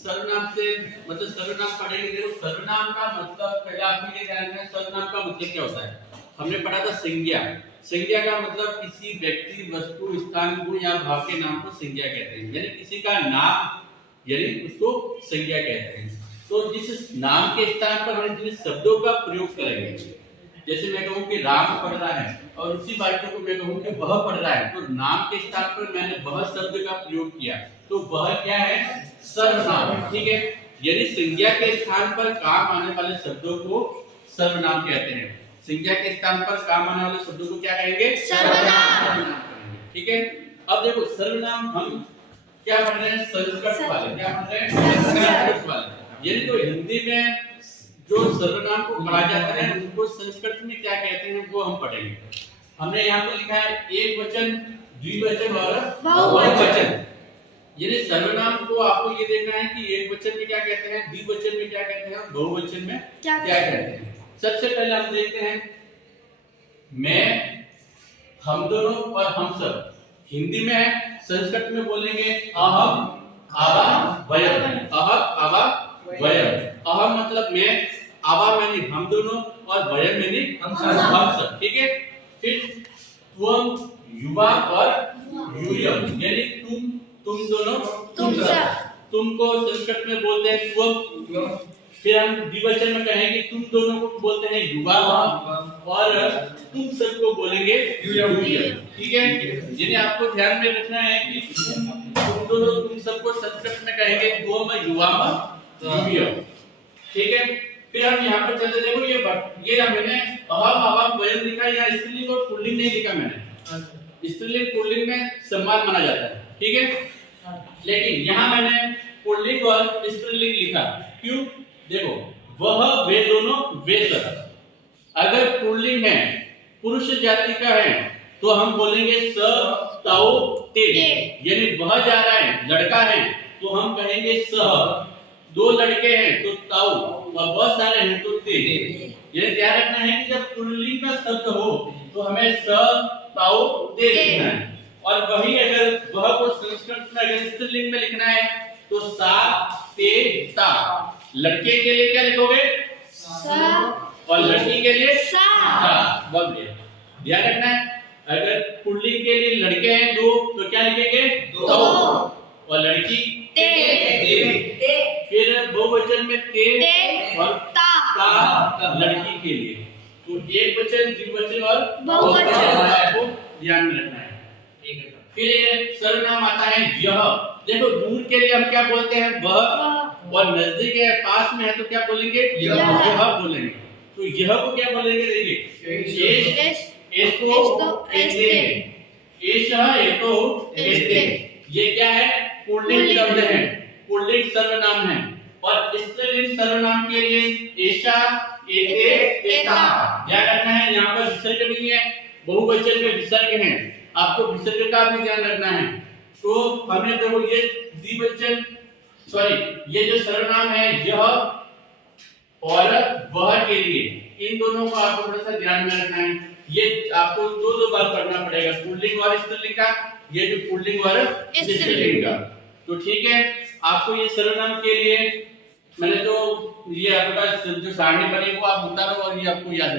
सर्वनाम से मतलब सर्वनाम पढ़ेंगे। देखो सर्वनाम का मतलब पहले आपको ये ध्यान रखना है, सर्वनाम का मतलब क्या होता है। हमने पढ़ा था संज्ञा। संज्ञा का मतलब किसी व्यक्ति, वस्तु, स्थान, गुण या भाव के नाम को संज्ञा कहते हैं। यानी किसी का नाम यानी उसको संज्ञा कहते हैं। तो जिस नाम के स्थान पर हम जिन शब्दों का प्रयोग करेंगे, जैसे मैं कहूँ कि राम पढ़ रहा है और उसी वाक्य को मैं कहूँ कि वह पढ़ रहा है, तो नाम के स्थान पर मैंने वह शब्द का प्रयोग किया, तो वह क्या है, सर्वनाम। ठीक है, यानी संज्ञा के स्थान पर काम आने वाले शब्दों को सर्वनाम कहते हैं। संज्ञा के स्थान पर काम आने वाले शब्दों को क्या कहेंगे, सर्वनाम। ठीक है, अब देखो सर्वनाम हम क्या पढ़ रहे हैं, संस्कृत वाले। क्या पढ़ रहे हैं, संस्कृत वाले। यानी तो हिंदी में जो सर्वनाम को कहा जाता है उनको संस्कृत में क्या कहते हैं वो हम पढ़ेंगे। हमने यहाँ पर लिखा है एक वचन, द्विवचन और बहुवचन। यानी सर्वनाम को आपको ये देखना है कि एक वचन में क्या कहते हैं, द्विवचन में क्या कहते हैं, बहुवचन में क्या कहते हैं। सबसे पहले हम देखते हैं मैं, हम दोनों और हम सब। हिंदी में है, संस्कृत में बोलेंगे अहम, आवा, वयम। अहम, आवा, वयम। अहम मतलब मैं, आवा मैंने हम दोनों और वयम मैंने हम सब। ठीक है, फिर त्वम, युवा और यूयम यानी तुम दोनों, तुम सब। तुमको संस्कृत में बोलते हैं त्वम। फिर हम द्विवचन में कहेंगे तुम दोनों को बोलते हैं युवा और तुम सबको बोलेंगे यूयम। ठीक है, यानी आपको ध्यान में रखना है कि तुम दोनों, तुम सबको संस्कृत में कहेंगे त्वम, युवा, यूयम। ठीक है, फिर हम यहाँ पर चलते, देखो ये मैंने अहम, आवाम, वयम लिखा, या स्त्रीलिंग और पुल्लिंग नहीं लिखा मैंने। स्त्रीलिंग पुल्लिंग में सम्मान माना जाता है। ठीक है, लेकिन यहाँ मैंने पुल्लिंग और स्त्रीलिंग लिखा। क्यों, देखो वह, वे दोनों, वे सब। अगर पुल्लिंग है, पुरुष जाति का है, तो हम बोलेंगे स, ताऊ, ते। यानी वह जा रहा है, लड़का है, तो हम कहेंगे सह। दो लड़के हैं तो ताऊ, और बहुत सारे हैं तो ते। ये ध्यान रखना है कि जब पुल्लिंग का शब्द हो तो हमें स, ताऊ, ते लिखना है। और वही अगर वह को संस्कृत में अगर स्त्रीलिंग में लिखना है तो सा, ते, ता। लड़के के लिए क्या लिखोगे, सा, और लड़की के लिए सा। ध्यान रखना है, अगर पुल्लिंग के लिए लड़के हैं दो तो क्या लिखेंगे, दो, और लड़की ते। फिर बहुवचन में ते और ता लड़की के लिए। तो एक वचन, द्विवचन और बहुवचन को ध्यान में रखना है। फिर सर्वनाम आता है यह। देखो दूर के लिए हम क्या बोलते हैं, वह, और नजदीक है, पास में है तो क्या बोलेंगे, यह बोलेंगे। तो यह को क्या बोलेंगे, देखिए ये क्या है, पुल्लिंग शब्द है, पुल्लिंग सर्वनाम है। और स्त्रीलिंग सर्वनाम के लिए ऐसा, एते, एता। ध्यान रखना है, यहाँ पर विसर्ग नहीं है, बहुवचन में विसर्ग है, आपको विसर्ग का भी ध्यान रखना है। तो हमने देखो ये द्विवचन, ये जो सर्वनाम है यह और वह के लिए, इन दोनों को आपको थोड़ा सा ध्यान में रखना है। ये आपको दो बार पढ़ना पड़ेगा, पुल्लिंग और स्त्रीलिंग का, ये जो पुल्लिंग और स्त्रीलिंग का। तो ठीक है, आपको ये सर्वनाम के लिए मैंने तो ये आपका जो सारणी बनी वो आप उतारो और ये आपको याद है।